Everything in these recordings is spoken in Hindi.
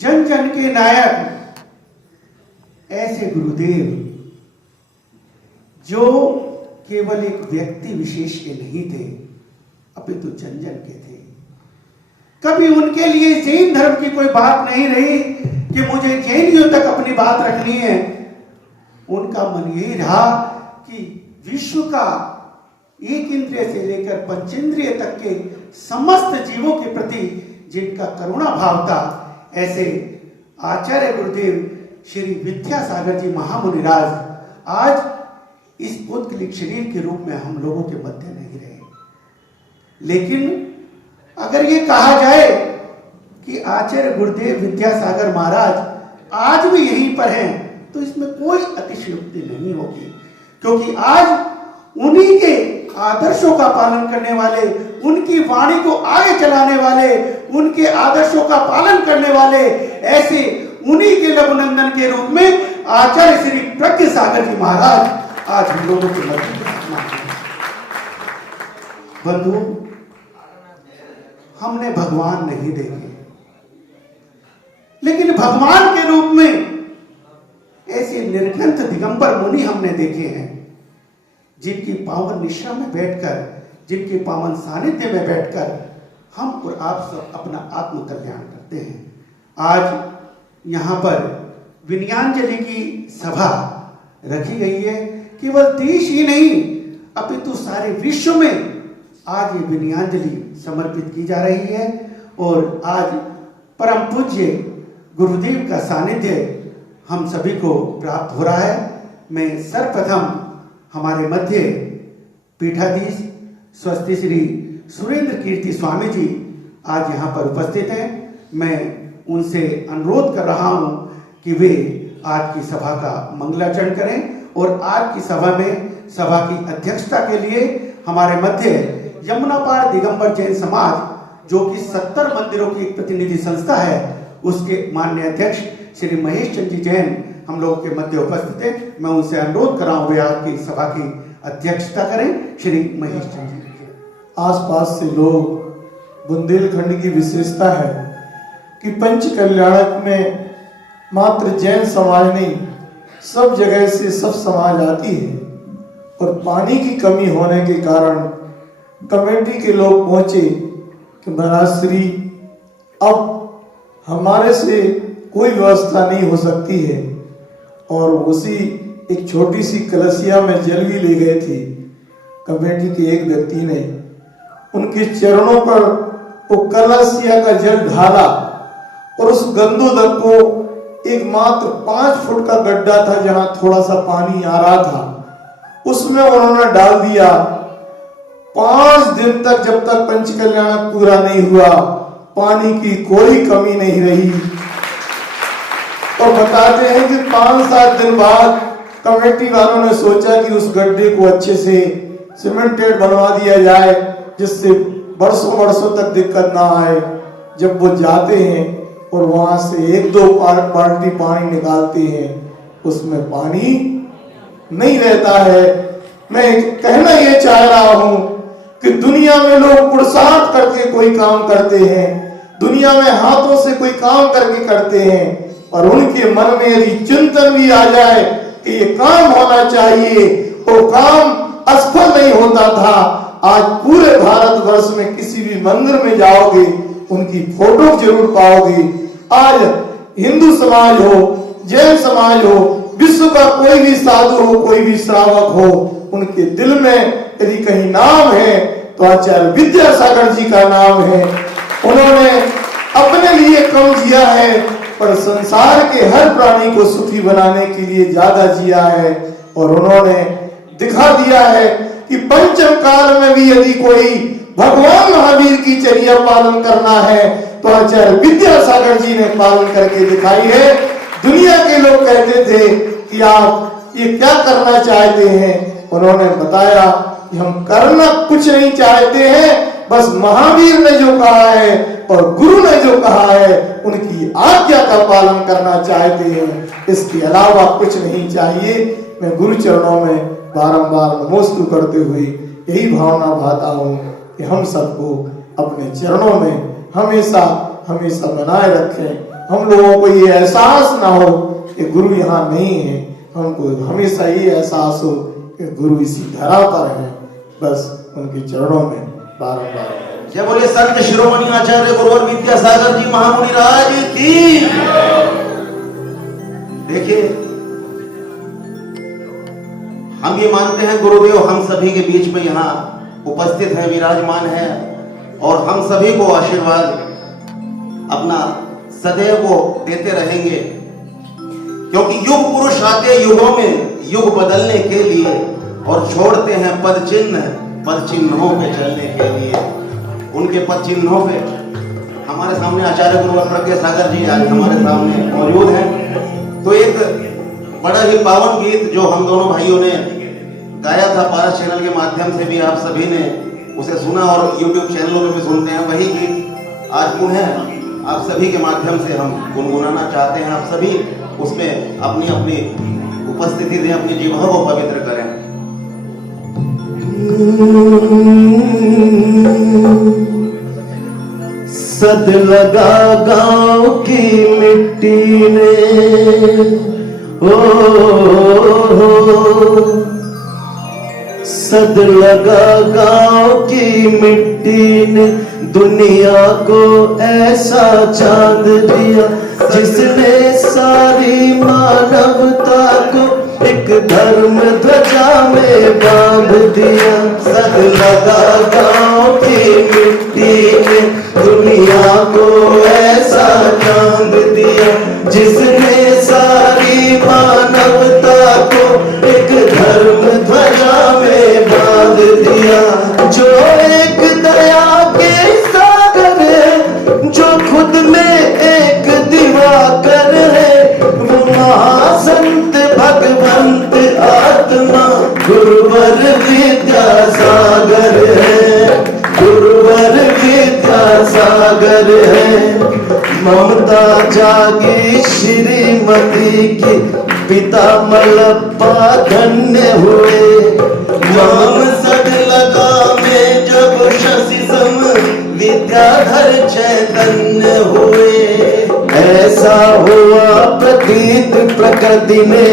जन जन के नायक ऐसे गुरुदेव जो केवल एक व्यक्ति विशेष के नहीं थे, अपितु जन जन के थे। कभी उनके लिए जैन धर्म की कोई बात नहीं रही कि मुझे जैनियों तक अपनी बात रखनी है। उनका मन यही रहा कि विश्व का एक इंद्रिय से लेकर पंचेंद्रिय तक के समस्त जीवों के प्रति जिनका करुणा भाव था, ऐसे आचार्य गुरुदेव श्री विद्यासागर जी महामुनिराज आज इस पुतलिक शरीर के रूप में हम लोगों के मध्य नहीं रहे। लेकिन अगर ये कहा जाए कि आचार्य गुरुदेव विद्यासागर महाराज आज भी यहीं पर हैं, तो इसमें कोई अतिशयोक्ति नहीं होगी, क्योंकि आज उन्हीं के आदर्शों का पालन करने वाले, उनकी वाणी को आगे चलाने वाले, उनके आदर्शों का पालन करने वाले, ऐसे उन्हीं के लघुनंदन के रूप में आचार्य श्री प्रज्ञ सागर जी महाराज आज हम लोगों के मध्य। बंधु, हमने भगवान नहीं देखे, लेकिन भगवान के रूप में ऐसे निर्ग्रंथ दिगंबर मुनि हमने देखे हैं, जिनकी पावन निष्ठा में बैठकर, जिनके पावन सानिध्य में बैठकर हम और आप सब अपना आत्म कल्याण करते हैं। आज यहाँ पर विनयांजलि की सभा रखी गई है। केवल देश ही नहीं अपितु सारे विश्व में आज ये विनयांजलि समर्पित की जा रही है। और आज परम पूज्य गुरुदेव का सानिध्य हम सभी को प्राप्त हो रहा है। मैं सर्वप्रथम हमारे मध्य पीठाधीश स्वस्ति श्री सुरेंद्र कीर्ति स्वामी जी आज यहाँ पर उपस्थित हैं। मैं उनसे अनुरोध कर रहा हूँ कि वे आज की सभा का मंगलाचरण करें और आज की सभा में सभा की अध्यक्षता के लिए हमारे मध्य यमुना पार दिगंबर जैन समाज, जो कि 70 मंदिरों की एक प्रतिनिधि संस्था है, उसके माननीय अध्यक्ष श्री महेश चंद्र जी जैन हम लोगों के मध्य उपस्थित है। मैं उनसे अनुरोध कर रहा हूँ वे आज की सभा की अध्यक्षता करें। श्री महेश चंद्र जी। आसपास से लोग, बुंदेलखंड की विशेषता है कि पंच कल्याणक में मात्र जैन समाज नहीं, सब जगह से सब समाज आती है। और पानी की कमी होने के कारण कमेटी के लोग पहुंचे कि महाराज श्री, अब हमारे से कोई व्यवस्था नहीं हो सकती है। और उसी एक छोटी सी कलसिया में जल भी ले गए थे। कमेटी के एक व्यक्ति ने उनके चरणों पर वो कलसिया का जल ढाला और उस गंदोदक को एक मात्र 5 फुट का गड्ढा था जहां थोड़ा सा पानी आ रहा था, उसमें उन्होंने डाल दिया। 5 दिन तक, जब तक पंच कल्याण पूरा नहीं हुआ, पानी की कोई कमी नहीं रही। और बताते हैं कि 5-7 दिन बाद कमेटी वालों ने सोचा कि उस गड्ढे को अच्छे से सीमेंटेड बनवा दिया जाए, जिससे बरसों बरसों तक दिक्कत ना आए। जब वो जाते हैं और वहां से 1-2 बाल्टी पानी निकालते हैं, उसमें पानी नहीं रहता है। मैं कहना ये चाह रहा हूं कि दुनिया में लोग पुरुषार्थ करके कोई काम करते हैं, दुनिया में हाथों से कोई काम करके करते हैं, और उनके मन में यदि चिंतन भी आ जाए कि ये काम होना चाहिए, वो काम असफल नहीं होता था। आज पूरे भारतवर्ष में किसी भी मंदिर में जाओगे, उनकी फोटो जरूर पाओगे। आज हिंदू समाज हो, जैन समाज हो, विश्व का कोई भी साधु हो, कोई भी श्रावक हो, उनके दिल में यदि कहीं नाम है तो आचार्य विद्यासागर जी का नाम है। उन्होंने अपने लिए कम जिया है, पर संसार के हर प्राणी को सुखी बनाने के लिए ज्यादा जिया है। और उन्होंने दिखा दिया है कि पंचम काल में भी यदि कोई भगवान महावीर की चर्या पालन करना है तो आचार्य विद्यासागर जी ने पालन करके दिखाई है। दुनिया के लोग कहते थे कि आप ये क्या करना चाहते हैं, उन्होंने बताया कि हम करना कुछ नहीं चाहते हैं, बस महावीर ने जो कहा है और गुरु ने जो कहा है उनकी आज्ञा का पालन करना चाहते हैं, इसके अलावा कुछ नहीं चाहिए। मैं गुरु चरणों में बारंबार नमोस्तु करते हुए यही भावना भाता हूँ कि हम सबको अपने चरणों में हमेशा हमेशा बनाए रखें। हम लोगों को ये एहसास ना हो कि गुरु यहाँ नहीं है, हमको हमेशा ये एहसास हो कि गुरु इसी धरा पर है, बस उनके चरणों में बारंबार। जय बोले संत शिरोमणि आचार्य गुरुवर विद्यासागर जी महामुनि राज की। देखिए, हम ये मानते हैं गुरुदेव हम सभी के बीच में यहाँ उपस्थित है, विराजमान है, और हम सभी को आशीर्वाद अपना सदैव वो देते रहेंगे, क्योंकि युग पुरुष आते युगों में युग बदलने के लिए और छोड़ते हैं पद चिन्हों पे चलने के लिए। उनके पद चिन्हों पे हमारे सामने आचार्य गुरुवर प्रज्ञा सागर जी आज हमारे सामने मौजूद हैं। तो एक बड़ा ही पावन गीत जो हम दोनों भाइयों ने गाया था, पारस चैनल के माध्यम से भी आप सभी ने उसे सुना और YouTube चैनलों पे भी सुनते हैं, वही गीत आज पुनः आप सभी के माध्यम से हम गुनगुनाना चाहते हैं। आप सभी उसमें अपनी अपनी उपस्थिति दें, अपनी जीवा को पवित्र करें। सद लगा गांव की मिट्टी ने, सद लगा गांव की मिट्टी ने, दुनिया को ऐसा चांद दिया जिसने सारी मानवता को एक धर्म ध्वजा में बांध दिया। सद लगा गांव की मिट्टी ने, दुनिया को ऐसा चांद दिया जिसने सारी मानवता को एक धर्म ध्वजा में बांध दिया। जो एक दया के सागर है, जो खुद में एक दिवाकर है, वो महासंत भगवंत आत्मा गुरुवर विद्यासागर है, गुरुवर विद्यासागर है। ममता जागी श्रीमती की, पिता मलप्पा धन्य हुए। नाम सद लगा में जब शशि सम विद्याधर चैतन्य हुए। ऐसा हुआ प्रतीत प्रकृति ने,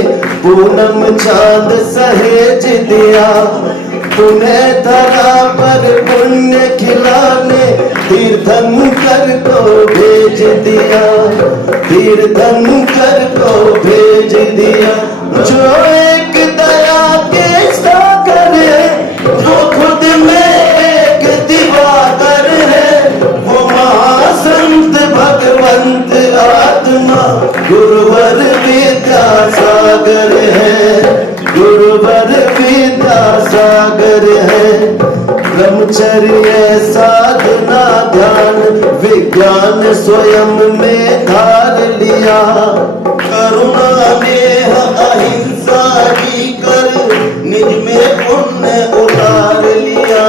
पूनम चांद सहेज दिया। पुण्य धरा पर पुण्य खिलाने, तीर्थंकर को भेज दिया, तीर्थंकर को भेज दिया। जो एक दया के सागर है, वो खुद में एक दिवाकर है, वो महासंत भगवंत आत्मा गुरुवर विद्यासागर है, गुरुवर विद्यासागर है। ब्रह्मचर्य साधना ध्यान विज्ञान स्वयं में धार लिया। करुणा नेह अहिंसा जी कर निज में पुण्य उतार लिया।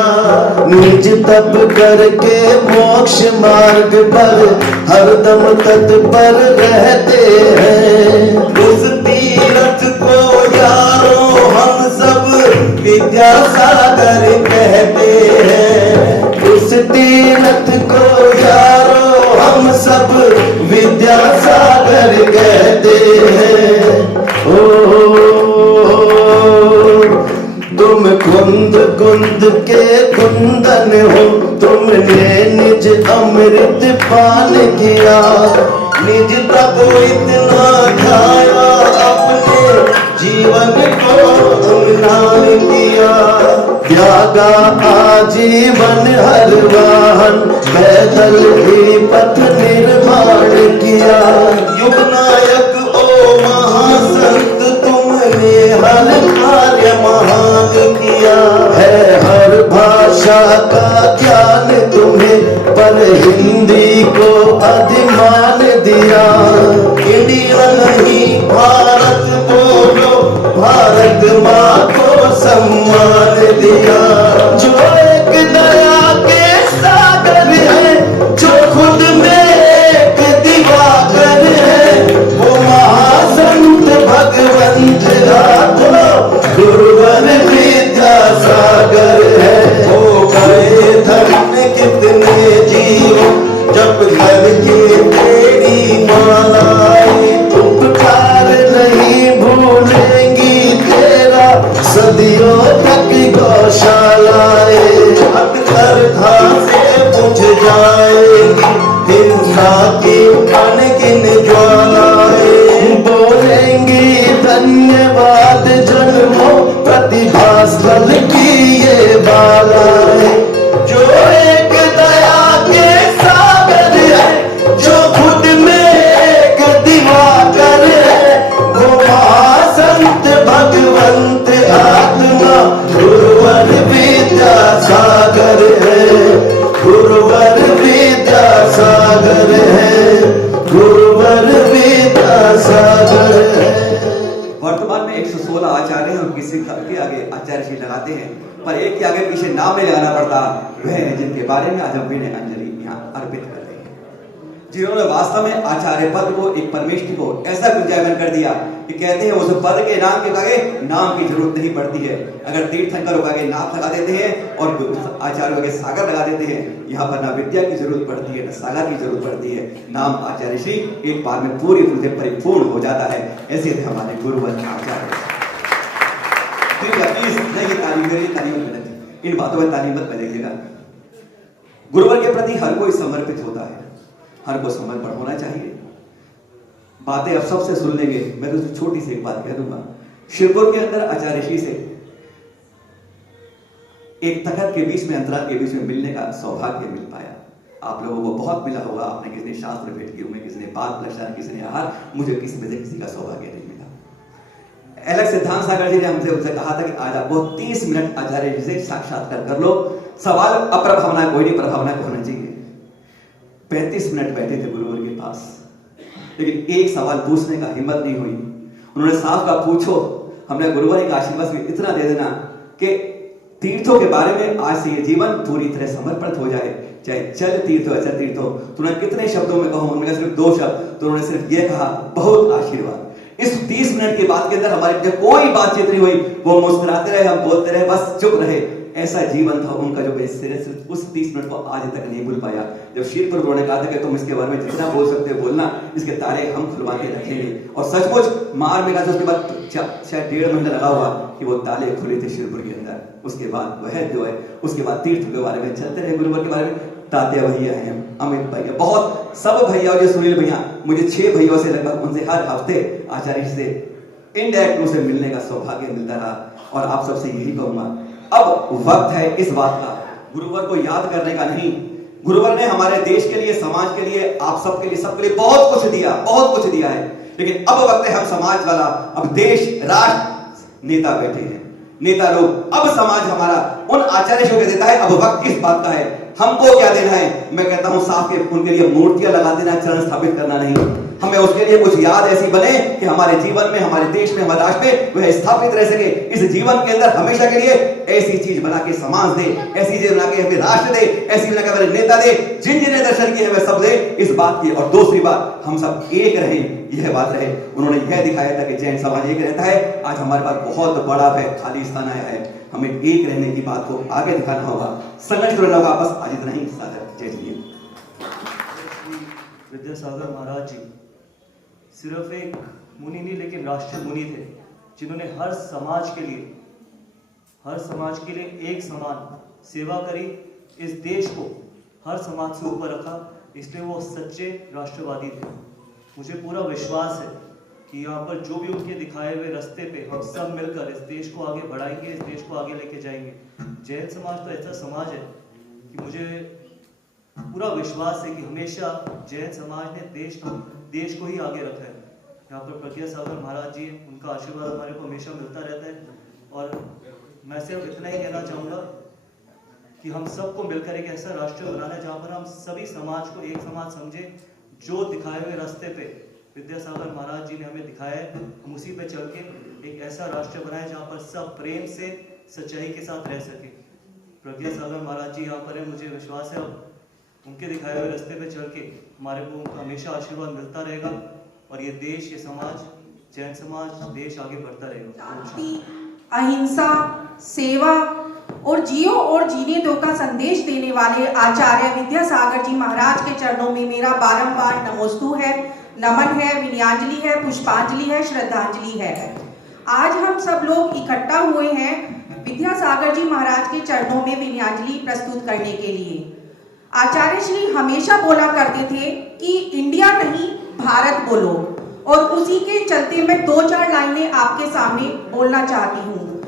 निज तप करके मोक्ष मार्ग पर हरदम तत्पर रहते हैं। उस तीरथ को यारों हम सब विद्यासागर कहते हैं। उस तीरथ को यारो हम सब विद्यासागर कहते हैं। ओ तुम कुंद कुंद के कुंदन हो, तुमने निज अमृत पान किया। निज तप इतना खाया, अपने जीवन को अम्लान किया। त्यागा आजीवन हर वाहन, पैदल ही पथ निर्माण किया। युग नायक ओ महासंत, तुमने हर कार्य महान किया। है हर भाषा का ज्ञान तुम्हें, पर हिंदी को अधिमान दिया। इंडिया नहीं भारत बोलो, भारत माँ को सम्मान दिया। जो एक दया के सागर है, जो खुद में एक दिवाकर है, वो महासंत भगवंत आत्मा गुरुवर विद्यासागर है। हो गए धन्य कितने जीव जब करके तेरी मान आएगी हिंसा की अनगिन ज्वालाएं, बोलेंगी धन्यवाद जन्मों प्रतिभास्थल की ये बालाएं, जो एक दया के सागर है, जो खुद में एक दिवाकर है, वो महासंत भगवंत आत्मा गुरुवर विद्यासागर है, गुरुवर विद्यासागर है, गुरुवर विद्यासागर है। वर्तमान में 116 आचार्य हैं और किसी के आगे आचार्य श्री लगाते हैं, पर एक के आगे पीछे नाम नहीं लगाना पड़ता। वह है जिनके बारे में आज हम विनय अंजलि यहाँ अर्पित कर रहे हैं, जिन्होंने वास्तव में आचार्य पद को एक परमेष्ठी को ऐसा गुंजायमान कर दिया कि कहते हैं उस पद के नाम के आगे नाम की जरूरत नहीं पड़ती है। अगर तीर्थंकरों के आगे नाथ लगा देते हैं और आचार्यों के सागर लगा देते हैं, यहाँ पर ना विद्या की जरूरत पड़ती है न सागर की जरूरत पड़ती है। नाम आचार्य श्री एक बार में पूरी रूप से परिपूर्ण हो जाता है। ऐसे थे हमारे गुरुवर आचार्य। इन बातों में तालीम मत देखिएगा। गुरुवर के प्रति हर कोई समर्पित होता है, हर को समर्पण होना चाहिए। बातें अब सबसे सुन लेंगे, मैं तो छोटी सी एक बात कह दूंगा। शिरपुर के अंदर आचार्य श्री से एक तखत के बीच में, अंतराल के बीच में मिलने का सौभाग्य मिल पाया। आप लोगों को बहुत मिला होगा, आपने किसी ने शास्त्र भेंट की होंगे, किसी ने बात लक्षण, किसी ने आहार, मुझे किसी में से किसी का सौभाग्य नहीं मिला। अलग सिद्धांत सागर जी ने हमसे उनसे कहा था कि आज आपको 30 मिनट आचार्य जी से साक्षात्कार कर लो। सवाल अप्रभावना कोई नहीं, प्रभावना को होना चाहिए। 35 मिनट बैठे थे गुरुवर के पास, लेकिन एक सवाल पूछने का हिम्मत नहीं हुई। उन्होंने साफ कहा पूछो। हमने गुरुवर एक आशीर्वाद में इतना दे देना कि तीर्थों के बारे में आज से ये जीवन पूरी तरह समर्पित हो जाए, चाहे चल तीर्थ हो अचल तीर्थ हो। तो उन्होंने कितने शब्दों में कहा, उन्होंने सिर्फ 2 शब्द, तो उन्होंने सिर्फ ये कहा बहुत आशीर्वाद। इस 30 मिनट की बात के अंदर हमारी जब कोई बातचीत नहीं हुई, वो मुस्कुराते रहे, हम बोलते रहे, बस चुप रहे। ऐसा जीवन था उनका जो सिर्फ उस 30 मिनट को आज तक नहीं भूल पाया। जब शिरपुर उन्होंने कहा था कि तुम इसके बारे में जितना बोल सकते हो बोलना, इसके तारे हम खुलवा के रखेंगे। और सचमुच मार में उसके बाद शायद 1.5 महीना लगा हुआ कि वो ताले खुले थे शिरपुर के अंदर। उसके बाद वह जो है, उसके बाद तीर्थ के बारे में चलते रहे, गुरुवर के बारे में। तात्या भैया हैं, अमित भैया, बहुत सब भैया, और ये सुनील भैया, मुझे 6 भैया से लगभग उनसे हर हफ्ते आचार्य से इनडायरेक्ट रूप से मिलने का सौभाग्य मिलता रहा। और आप सबसे यही कहूंगा, अब वक्त है इस बात का, गुरुवर को याद करने का नहीं। गुरुवर ने हमारे देश के लिए, समाज के लिए, आप सबके लिए, सबके लिए बहुत कुछ दिया, बहुत कुछ दिया है। लेकिन अब वक्त है हम समाज वाला, अब देश राष्ट्र नेता बैठे हैं, नेता लोग, अब समाज हमारा उन आचार्यों को देता है। अब वक्त इस बात का है, हमको क्या देना है। मैं कहता हूं साफ के उनके लिए मूर्तियां लगा देना, चरण स्थापित करना नहीं। हमें उसके लिए कुछ याद ऐसी बने कि हमारे जीवन में, हमारे देश में, हमारे राष्ट्र में वह स्थापित रह सके। इस जीवन के अंदर हमेशा के लिए ऐसी चीज बना के समाज दे, ऐसी चीज बना के हमें राष्ट्र दे, ऐसी बना के हमारे नेता दे, जिन जिन्हें दर्शन किए वह सब दे, इस बात की। और दूसरी बात, हम सब एक रहें, यह बात रहे। उन्होंने यह दिखाया था कि जैन समाज एक रहता है। आज हमारे पास बहुत बड़ा खाली स्थान आया है, हमें एक रहने की बात को आगे दिखाना होगा, संगठित रहना होगा। बस आज इतना ही। सादर जय श्री विद्यासागर महाराज जी सिर्फ एक मुनि नहीं, लेकिन राष्ट्रीय मुनि थे, जिन्होंने हर समाज के लिए एक समान सेवा करी, इस देश को हर समाज से ऊपर रखा। इसलिए वो सच्चे राष्ट्रवादी थे। मुझे पूरा विश्वास है कि यहाँ पर जो भी उनके दिखाए हुए रास्ते पे हम सब मिलकर इस देश को आगे बढ़ाएंगे, इस देश को आगे लेके जाएंगे। जैन समाज तो ऐसा समाज है कि मुझे पूरा विश्वास है कि हमेशा जैन समाज ने देश को ही आगे रखा है। यहाँ पर प्रज्ञा सागर महाराज जी, उनका आशीर्वाद हमारे को हमेशा मिलता रहता है। और मैं सिर्फ इतना ही कहना चाहूँगा कि हम सबको मिलकर एक ऐसा राष्ट्र बनाना है जहाँ पर हम सभी समाज को एक समाज समझे। जो दिखाए हुए रास्ते पे विद्यासागर महाराज जी ने हमें दिखाया है, हम उसी पे चल के एक ऐसा राष्ट्र बनाए जहाँ पर सब प्रेम से, सच्चाई के साथ रह सके। प्रज्ञा सागर महाराज जी यहाँ पर है, मुझे विश्वास है उनके दिखाए हुए रास्ते पे चल के हमारे को उनका हमेशा आशीर्वाद मिलता रहेगा। और ये देश, ये समाज, जैन समाज, देश आगे बढ़ता रहेगा। अहिंसा, सेवा और जियो और जीने दो का संदेश देने वाले आचार्य विद्यासागर जी महाराज के चरणों में मेरा बारंबार नमोस्तु है, नमन है, विनयाजलि है, पुष्पांजलि है, श्रद्धांजलि है। आज हम सब लोग इकट्ठा हुए हैं विद्यासागर जी महाराज के चरणों में विनयाजलि प्रस्तुत करने के लिए। आचार्य श्री हमेशा बोला करते थे कि इंडिया नहीं भारत बोलो, और उसी के चलते मैं 2-4 लाइनें आपके सामने बोलना चाहती हूँ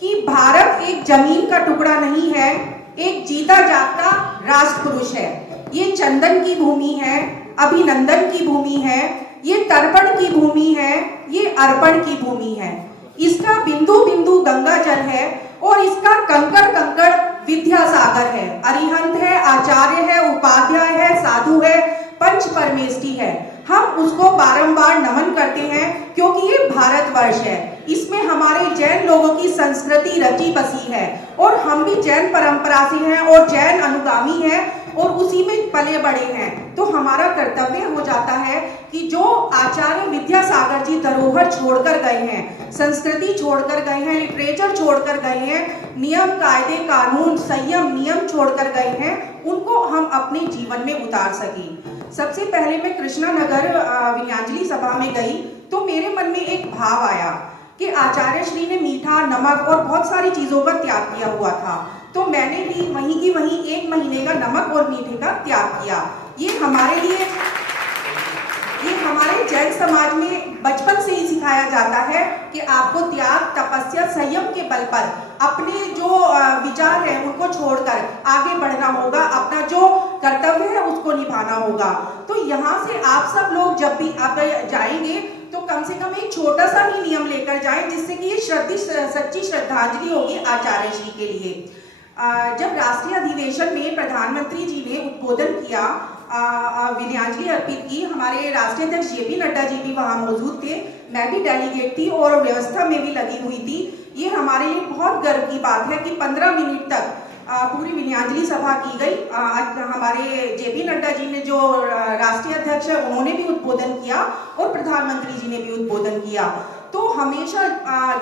कि भारत एक जमीन का टुकड़ा नहीं है, एक जीता जागता राष्ट्र पुरुष है। ये चंदन की भूमि है, अभिनंदन की भूमि है, ये तर्पण की भूमि है, ये अर्पण की भूमि है। इसका बिंदु बिंदु गंगा जल है और इसका कंकड़ कंकड़ विद्यासागर है, अरिहंत है, आचार्य है, उपाध्याय है, साधु है, पंच परमेष्ठी है। हम उसको बारंबार नमन करते हैं क्योंकि ये भारतवर्ष है, इसमें हमारे जैन लोगों की संस्कृति रची बसी है और हम भी जैन परंपरा से हैं और जैन अनुगामी हैं और उसी में पले बड़े हैं। तो हमारा कर्तव्य हो जाता है कि जो आचार्य विद्यासागर जी धरोहर छोड़कर गए हैं, संस्कृति छोड़कर गए हैं, लिटरेचर छोड़कर गए हैं, नियम कायदे कानून संयम नियम छोड़कर गए हैं, उनको हम अपने जीवन में उतार सकें। सबसे पहले मैं कृष्णा नगर विनयांजलि सभा में गई तो मेरे मन में एक भाव आया कि आचार्य श्री ने मीठा, नमक और बहुत सारी चीजों का त्याग किया हुआ था, तो मैंने भी वहीं की वहीं 1 महीने का नमक और मीठे का त्याग किया। ये हमारे जैन समाज में बचपन से ही सिखाया जाता है कि आपको त्याग, तपस्या, संयम के बल पर अपने जो विचार है उनको छोड़कर आगे बढ़ना होगा, अपना जो कर्तव्य है उसको निभाना होगा। तो यहाँ से आप सब लोग जब भी आप जाएंगे तो कम से कम एक छोटा सा ही नियम लेकर जाएं, जिससे कि ये सच्ची श्रद्धांजलि होगी आचार्य श्री के लिए। जब राष्ट्रीय अधिवेशन में प्रधानमंत्री जी ने उद्बोधन किया, विनयांजलि अर्पित की, हमारे राष्ट्रीय अध्यक्ष JP नड्डा जी भी वहां मौजूद थे, मैं भी डेलीगेट थी और व्यवस्था में भी लगी हुई थी। ये हमारे लिए बहुत गर्व की बात है कि 15 मिनट तक पूरी विनयांजलि सभा की गई। हमारे JP नड्डा जी ने जो राष्ट्रीय अध्यक्ष है उन्होंने भी उद्बोधन किया और प्रधानमंत्री जी ने भी उद्बोधन किया। तो हमेशा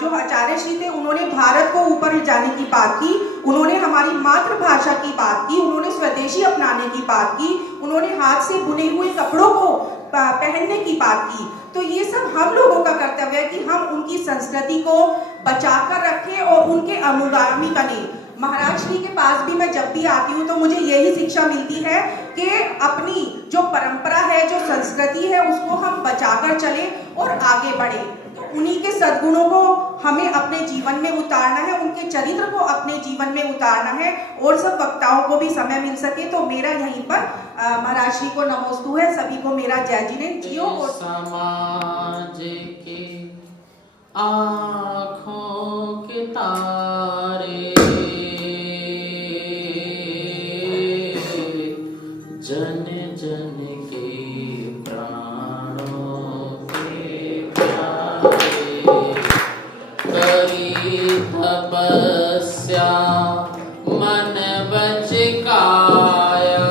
जो आचार्य श्री थे उन्होंने भारत को ऊपर ले जाने की बात की, उन्होंने हमारी मातृभाषा की बात की, उन्होंने स्वदेशी अपनाने की बात की, उन्होंने हाथ से बुने हुए कपड़ों को पहनने की बात की। तो ये सब हम लोगों का कर्तव्य है कि हम उनकी संस्कृति को बचाकर रखें और उनके अनुगामी बने। महाराज श्री के पास भी मैं जब भी आती हूँ तो मुझे यही शिक्षा मिलती है कि अपनी जो परंपरा है, जो संस्कृति है, उसको हम बचाकर चलें और आगे बढ़ें। तो उन्हीं के सद्गुणों को हमें अपने जीवन में उतारना है, उनके चरित्र को अपने जीवन में उतारना है और सब वक्ताओं को भी समय मिल सके। तो मेरा यहीं पर महाराज श्री को नमोस्तु है, सभी को मेरा जय जिनेंद्र। जियो और समाज के आँखों के तारे जन जन के प्राणों के प्यारे, करी तपस्या मन बच काया,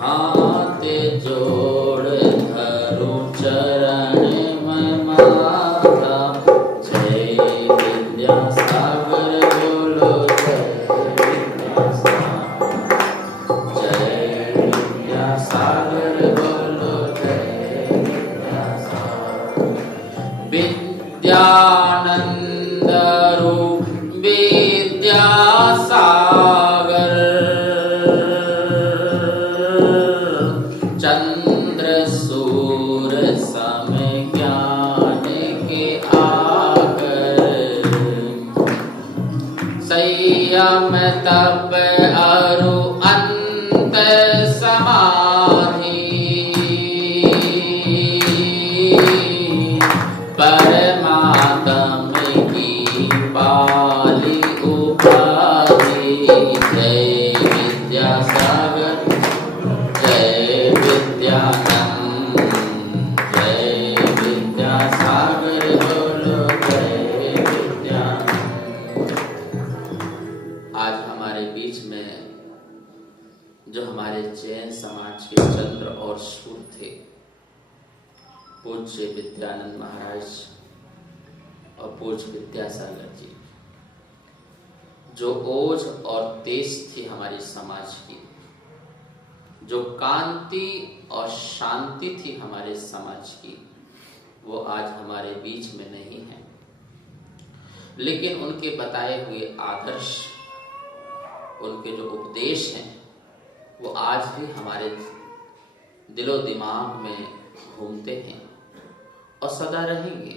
हाथ जोड़ धरो चरण में माथा, जय विद्यासागर बोलो जय विद्यासागर बोलो जय विद्यासागर। विद्यानंद रूप विद्यासागर, चंद्र सूर सम ज्ञान के आकर, संयम तप अरु अंत समाधि, परमात्म की पाली उपाधि, जय विद्यासागर जय विद्यानंद, जय विद्यासागर बोलो जय विद्यानंद। आज हमारे बीच में जो हमारे जैन समाज के चंद्र और सूर्य थे, पूज्य विद्यानंद महाराज और पूज्य विद्यासागर जी, जो ओज और तेज थी हमारे समाज की, जो कांति और शांति थी हमारे समाज की, वो आज हमारे बीच में नहीं है। लेकिन उनके बताए हुए आदर्श उनके जो उपदेश हैं वो आज भी हमारे दिलो दिमाग में घूमते हैं और सदा रहेंगे।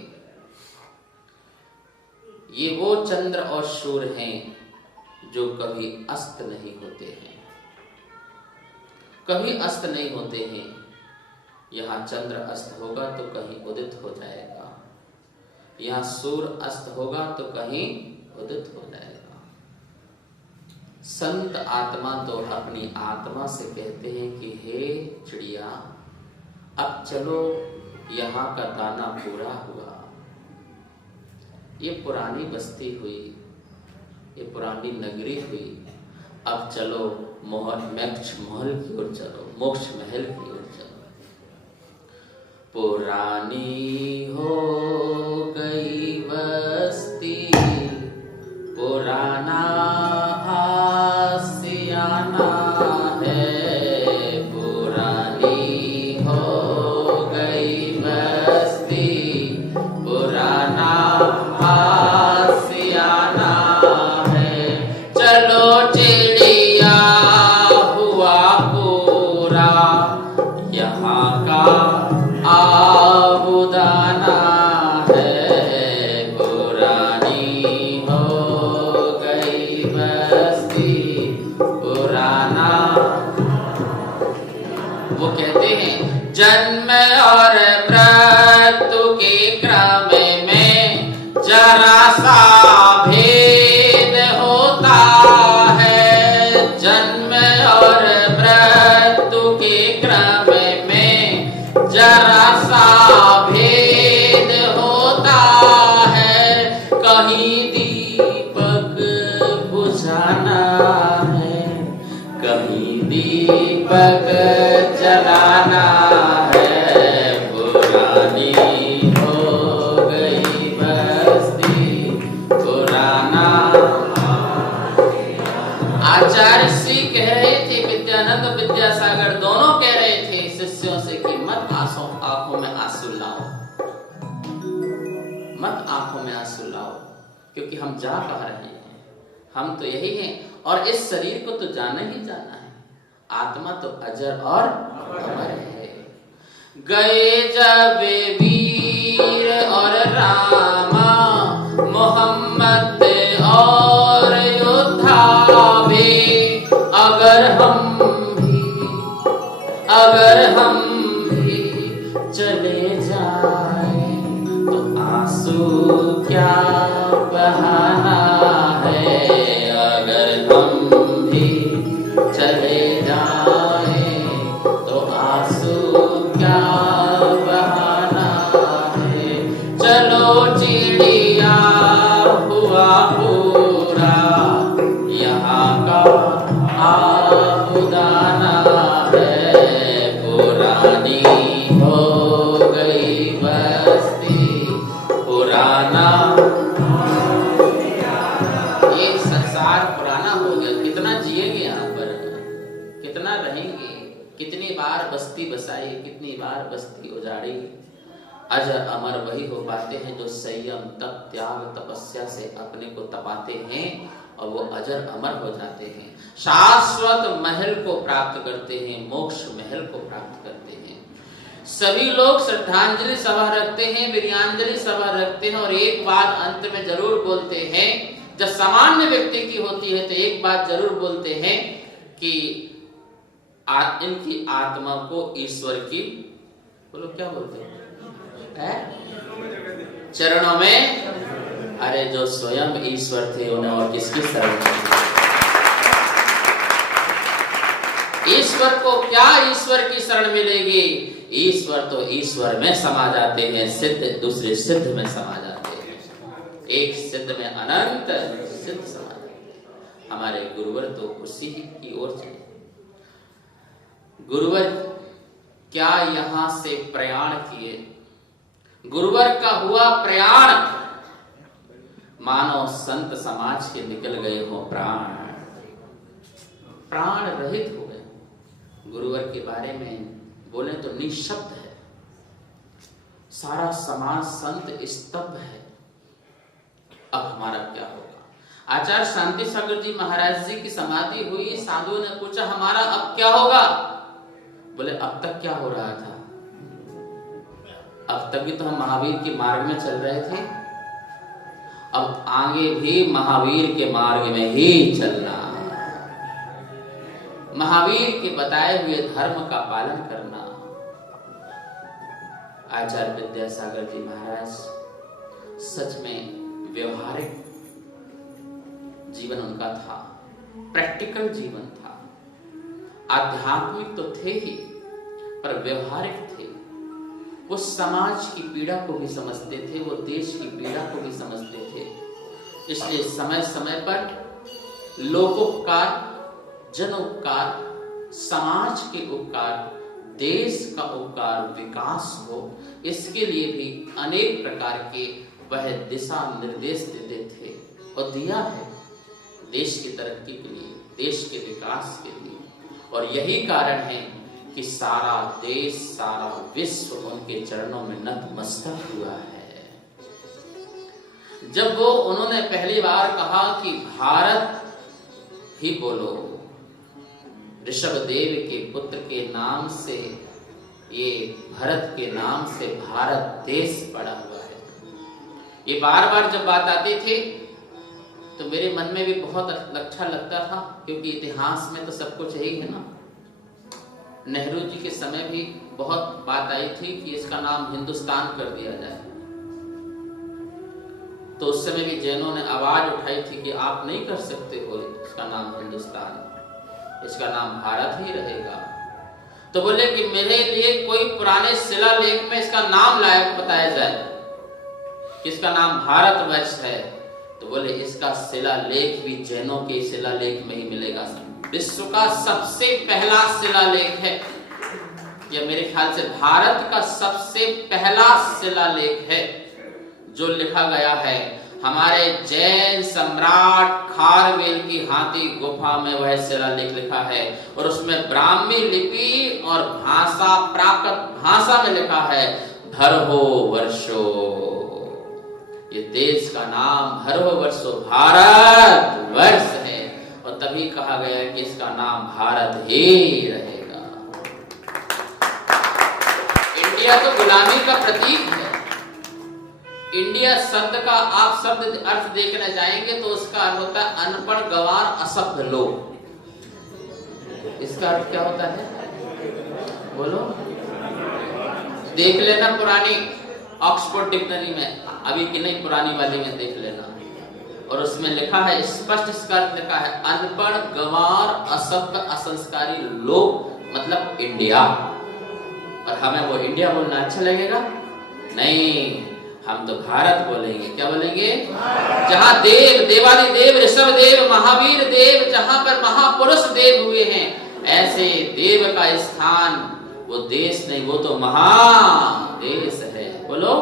ये वो चंद्र और सूर्य हैं जो कभी अस्त नहीं होते हैं, कभी अस्त नहीं होते हैं। यहाँ चंद्र अस्त होगा तो कहीं उदित हो जाएगा, यहाँ सूर्य अस्त होगा तो कहीं उदित हो जाएगा। संत आत्मा तो अपनी आत्मा से कहते हैं कि हे चिड़िया, अब चलो, यहाँ का दाना पूरा हुआ। ये पुरानी बस्ती हुई, ये पुरानी नगरी हुई, अब चलो मोक्ष महल की ओर चलो, मोक्ष महल की ओर चलो। पुरानी हो गई बस्ती, पुराना आसियाना है, पुरानी हो गई बस्ती, पुराना आसियाना है। चलो चिड़िया हुआ पूरा, यहाँ का आबुदाना है, पुरानी हो गई बस्ती, पुराना। वो कहते हैं जन्म और मृत्यु के क्रम में जरा सा भेद होता है, जन्म और मृत्यु के क्रम में जरा सा भेद होता है। कहीं दीपक बुझाना है, कहीं दीपक जलाना है, पुरानी हो गई बस्ती, पुराना। आचार्य श्री कह रहे थे, विद्यानंद विद्यासागर दोनों कह रहे थे शिष्यों से कि मत आंखों में आंसू लाओ, मत आंखों में आंसू लाओ, क्योंकि हम जा कहाँ रहे हैं, हम तो यही हैं और इस शरीर को तो जाना ही जाना है। आत्मा तो अजर और अमर है। गए जब वीर और रामा, मोहम्मद और योद्धा भी, अगर हम भी चले जाएं तो आंसू क्या बहाना है, अगर हम भी चले जाएं तो आंसू क्या बहाना है। चलो चिड़िया हुआ पूरा, यहाँ का आबुदाना है, पुरानी हो गई बस्ती, पुराना। ये संसार पुराना हो गया, कितना जिएंगे यहाँ पर, कितना रहेंगे, कितनी बार बस्ती बसाई, कितनी बार बस्ती उजाड़ी। अजर अमर वही हो पाते हैं जो संयम, तप, त्याग, तपस्या से अपने को तपाते हैं और वो अजर अमर हो जाते हैं, शाश्वत महल को प्राप्त करते हैं, मोक्ष महल को प्राप्त करते हैं। सभी लोग श्रद्धांजलि सभा रखते हैं, वीर्यांजलि सभा रखते हैं और एक बात अंत में जरूर बोलते हैं, जब सामान्य व्यक्ति की होती है तो एक बात जरूर बोलते हैं कि इनकी आत्मा को ईश्वर की, बोलो क्या बोलते हैं, चरणों में। अरे जो स्वयं ईश्वर थे उन्हें और किसकी शरण चाहिए? ईश्वर को क्या ईश्वर की शरण मिलेगी? ईश्वर तो ईश्वर में समा जाते हैं, सिद्ध दूसरे सिद्ध में समा जाते हैं, एक सिद्ध में अनंत सिद्ध समा जाते हैं। हमारे गुरुवर तो उसी की ओर चले। गुरुवर क्या यहाँ से प्रयाण किए, गुरुवर का हुआ प्रयाण, मानो संत समाज के निकल गए हो प्राण, प्राण रहित हो गए। गुरुवर के बारे में बोले तो निशब्द है, सारा समाज संत स्तब्ध है। अब हमारा क्या होगा? आचार्य शांति सागर जी महाराज जी की समाधि हुई, साधुओं ने पूछा हमारा अब क्या होगा? बोले अब तक क्या हो रहा था? अब तक भी तो हम महावीर के मार्ग में चल रहे थे, अब आगे भी महावीर के मार्ग में ही चलना, महावीर के बताए हुए धर्म का पालन करना। आचार्य विद्यासागर जी महाराज सच में व्यवहारिक जीवन उनका था, प्रैक्टिकल जीवन था। आध्यात्मिक तो थे ही, पर व्यवहारिक थे। वो समाज की पीड़ा को भी समझते थे, वो देश की पीड़ा को भी समझते थे। इसलिए समय समय पर लोकोपकार, जन उपकार, समाज के उपकार, देश का उपकार, विकास हो, इसके लिए भी अनेक प्रकार के वह दिशा निर्देश देते थे और दिया है देश की तरक्की के लिए, देश के विकास के लिए। और यही कारण है कि सारा देश, सारा विश्व उनके चरणों में नतमस्तक हुआ है। जब वो उन्होंने पहली बार कहा कि भारत ही बोलो, ऋषभदेव के पुत्र के नाम से, ये भरत के नाम से भारत देश पड़ा हुआ है। ये बार बार जब बात आती थी तो मेरे मन में भी बहुत अच्छा लगता था, क्योंकि इतिहास में तो सब कुछ यही है ना। नेहरू जी के समय भी बहुत बात आई थी कि इसका नाम हिंदुस्तान कर दिया जाए, तो उस समय भी जैनों ने आवाज उठाई थी कि आप नहीं कर सकते हो इसका नाम हिंदुस्तान, इसका नाम भारत ही रहेगा। तो बोले कि मेरे लिए कोई पुराने शिलालेख में इसका नाम लायक बताया जाए कि इसका नाम भारतवर्ष है। तो बोले इसका शिलालेख भी जैनों के शिलालेख में ही मिलेगा। विश्व का सबसे पहला शिलालेख है, यह मेरे ख्याल से भारत का सबसे पहला शिलालेख है जो लिखा गया है हमारे जैन सम्राट खारवेल की हाथी गुफा में। वह शिलालेख लिखा है और उसमें ब्राह्मी लिपि और भाषा, प्राकृत भाषा में लिखा है भरहो वर्षो। ये देश का नाम भरहो वर्षो भारत वर्ष है, और तभी कहा गया है कि इसका नाम भारत ही रहेगा। इंडिया तो गुलामी का प्रतीक है। इंडिया शब्द का आप शब्द अर्थ देखने जाएंगे तो उसका अर्थ होता है अनपढ़, गंवार, असभ्य लोग। इसका अर्थ क्या होता है बोलो? देख लेना पुरानी ऑक्सफोर्ड डिक्शनरी में, अभी की नहीं पुरानी वाली में देख लेना, और उसमें लिखा है स्पष्ट, इसका अर्थ लिखा है अनपढ़, गंवार, असभ्य, असंस्कारी लोग, मतलब इंडिया। और हमें वो इंडिया बोलना अच्छा लगेगा? नहीं, हम तो भारत बोलेंगे। क्या बोलेंगे? जहां देव, देवाली देव, ऋषभ देव, महावीर देव, जहां पर महापुरुष देव हुए हैं, ऐसे देव का स्थान वो देश नहीं, वो तो महादेश है। बोलो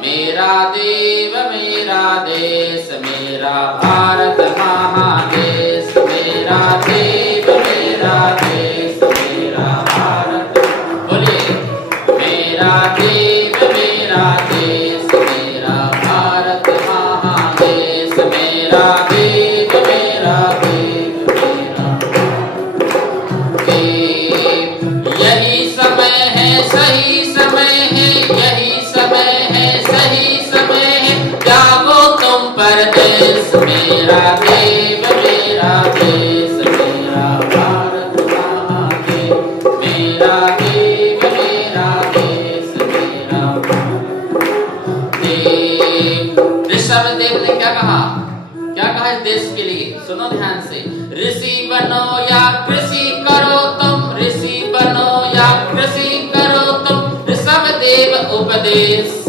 मेरा देव मेरा देश, मेरा भारत महादेश, मेरा देव मेरा देश, मेरा भारत। बोलिए मेरा देव मेरा देश, मेरा भारत महादेश, मेरा देव मेरा देश, मेरा देव। यही समय है, सही समय है, यही समय है, सही समय है, जागो तुम परदेश। मेरा देव मेरा देश, मेरा भारत महादेश, मेरा देव मेरा देश, मेरा देव। ऋषभदेव ने क्या कहा? क्या कहा इस देश के लिए? सुनो ध्यान से। ऋषि बनो या कृषि करो तुम, ऋषि बनो या कृषि करो तुम, ऋषभदेव उपदेश,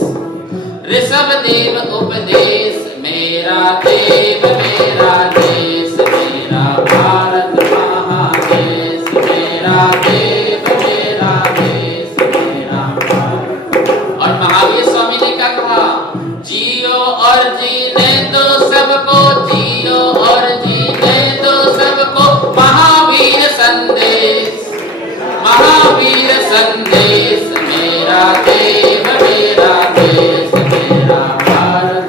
ऋषभदेव उपदेश। मेरा देव मेरा देश, मेरा भारत महादेश, मेरा देव मेरा देश, मेरा भारत। और महावीर स्वामी ने क्या कहा? जियो और जीने दो सबको, जियो और जीने दो सबको, महावीर संदेश, महावीर संदेश। मेरा देव मेरा देश, मेरा भारत।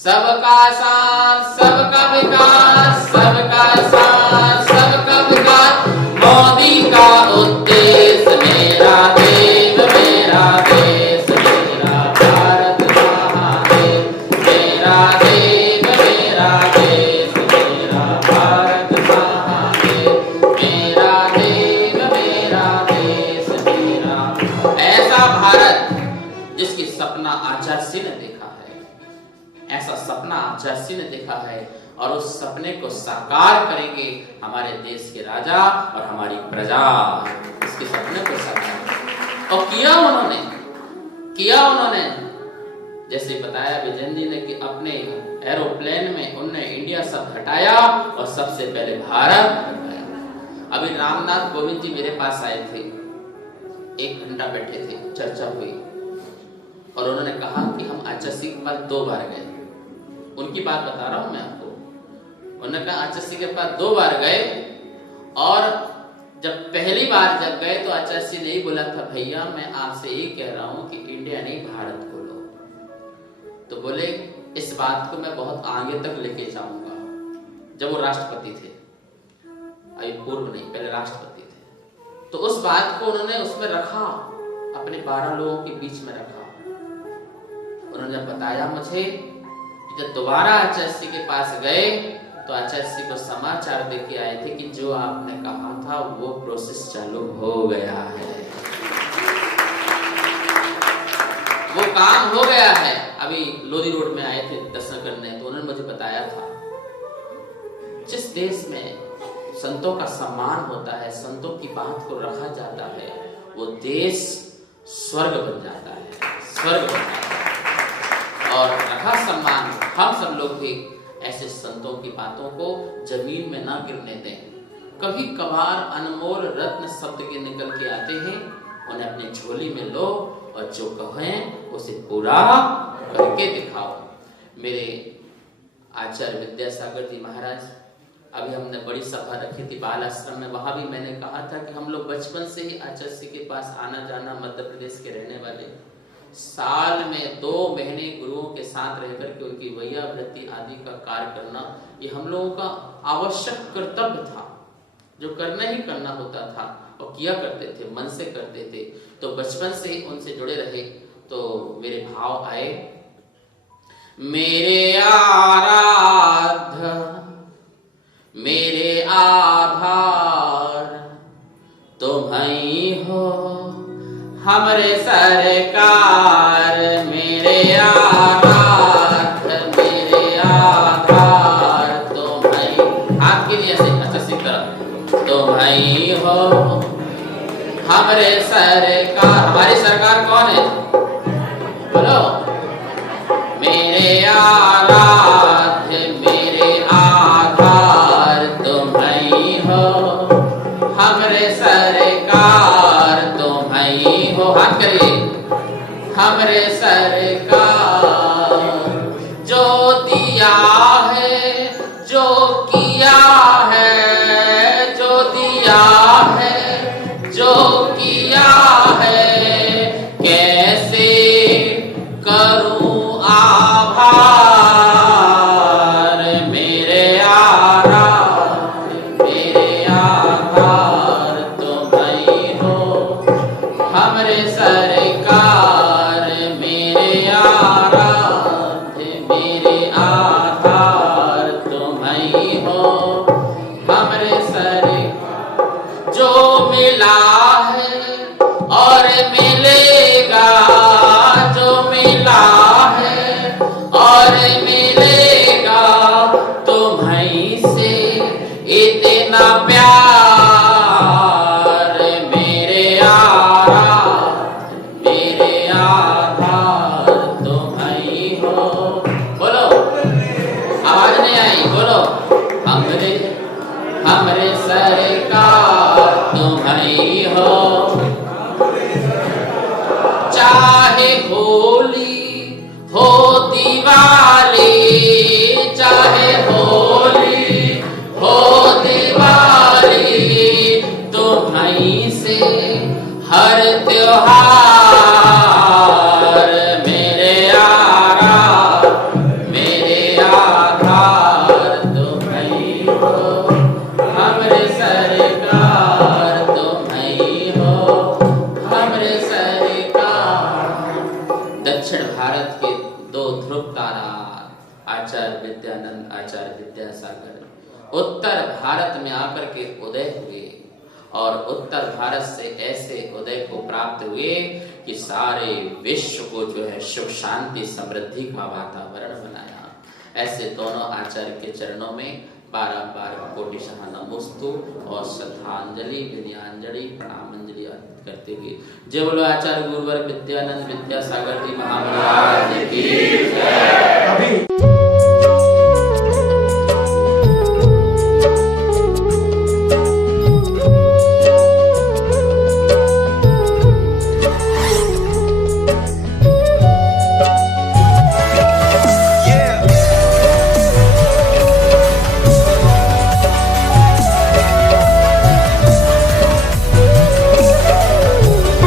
सबका साथ सबका विकास, सबका साथ सबका विकास, मोदी का उद्देश्य मेरा देश मेरा देश, मेरा भारत महादेश, मेरा देश मेरा देश, मेरा भारत महादेश, मेरा देश मेरा देश, मेरा। ऐसा भारत जिसकी सपना आचार्य सिंह ने देखा है, ऐसा सपना आचार्य सिंह ने देखा है, और उस सपने को साकार करेंगे हमारे देश के राजा और हमारी प्रजा। इसके सपने को साकार और किया उन्होंने जैसे बताया विजयन जी ने कि अपने एरोप्लेन में उन्होंने इंडिया सब हटाया और सबसे पहले भारत हटाया। अभी रामनाथ कोविंद जी मेरे पास आए थे, 1 घंटा बैठे थे, चर्चा हुई और उन्होंने कहा कि हम आचार्य सिंह के पास 2 बार गए। उनकी बात बता रहा हूं मैं आपको। उन्होंने कहा आचार्य सिंह के पास 2 बार गए, और जब पहली बार जब गए तो आचार्य सिंह ने ही बोला था, भैया मैं आपसे यही कह रहा हूं कि इंडिया नहीं भारत को लो। तो बोले इस बात को मैं बहुत आगे तक लेके जाऊंगा। जब वो राष्ट्रपति थे, अभी पूर्व नहीं, पहले राष्ट्रपति थे, तो उस बात को उन्होंने उसमें रखा, अपने 12 लोगों के बीच में रखा। उन्होंने जब बताया मुझे, जब दोबारा आचार्य सिंह के पास गए तो आचार्य सिंह को समाचार देके आए थे कि जो आपने कहा था वो प्रोसेस चालू हो गया है, वो काम हो गया है। अभी लोधी रोड में आए थे दर्शन करने, तो उन्होंने मुझे बताया था जिस देश में संतों का सम्मान होता है, संतों की बात को रखा जाता है, वो देश स्वर्ग बन जाता है, स्वर्ग बन जाता है। और रखा सम्मान, हम सब लोग भी ऐसे संतों की बातों को जमीन में ना गिरने दें। कभी कभार अनमोल रत्न शब्द के निकल के आते हैं, उन्हें अपनी झोली में लो और जो कहें उसे पूरा करके दिखाओ। मेरे आचार्य विद्यासागर जी महाराज, अभी हमने बड़ी सभा रखी थी बाल आश्रम में, वहां भी मैंने कहा था कि हम लोग बचपन से ही आचार्य सिंह के पास आना जाना, मध्य प्रदेश के रहने वाले, साल में 2 महीने गुरुओं के साथ रहकर के उनकी वैयावृत्ति आदि का कार्य करना, ये हम लोगों का आवश्यक कर्तव्य था, जो करना ही करना होता था और किया करते थे, मन से करते थे। तो बचपन से ही उनसे जुड़े रहे, तो मेरे भाव आए, मेरे आराध्य मेरे आधार तुम ही हो, हमरे सरकार मेरे आराध्य मेरे आधार तुम ही। हाथ के लिए अच्छा सीख तरह, तुम ही हो हमरे सरकार। हमारी सरकार कौन है बोलो? मेरे आराध्य मेरे आधार तुम ही हो, हमरे सरकार तुम ही हो। हाथ करिए, हमरे सरकार जो दिया है, जो किया है, जो दिया है, जो किया है, कैसे करूं आभार मेरे आराध्य मेरे आधार तुम ही हो, हमरे सरकार मेरे आराध्य मेरे आधार तुम ही हो, हमरे सरकार जो मिला है और मिलेगा, जो मिला है और मिलेगा, तुम्हीं से इतना प्यार मेरे आराध्य मेरे आधार तुम्हीं हो। बोलो, आवाज नहीं आई, बोलो, हमरे हमरे सरकार तुम्हीं हो। चाहे होली हो दिवाली, चाहे होली हो दिवाली, तुम्हीं से हर त्योहार मेरे आराध्य मेरे विद्यासागर उत्तर भारत में आकर के उदय हुए और उत्तर भारत से ऐसे उदय को प्राप्त हुए कि सारे विश्व को जो है सुख शांति समृद्धि का वातावरण बनाया। ऐसे दोनों आचार्य के चरणों में बार कोटिशः नमोस्तु और श्रद्धांजलि विनयांजलि प्रणामांजलि अर्पित करते हुए जय बोलो आचार्य गुरुवर विद्यानंद विद्यासागर जी महाराज की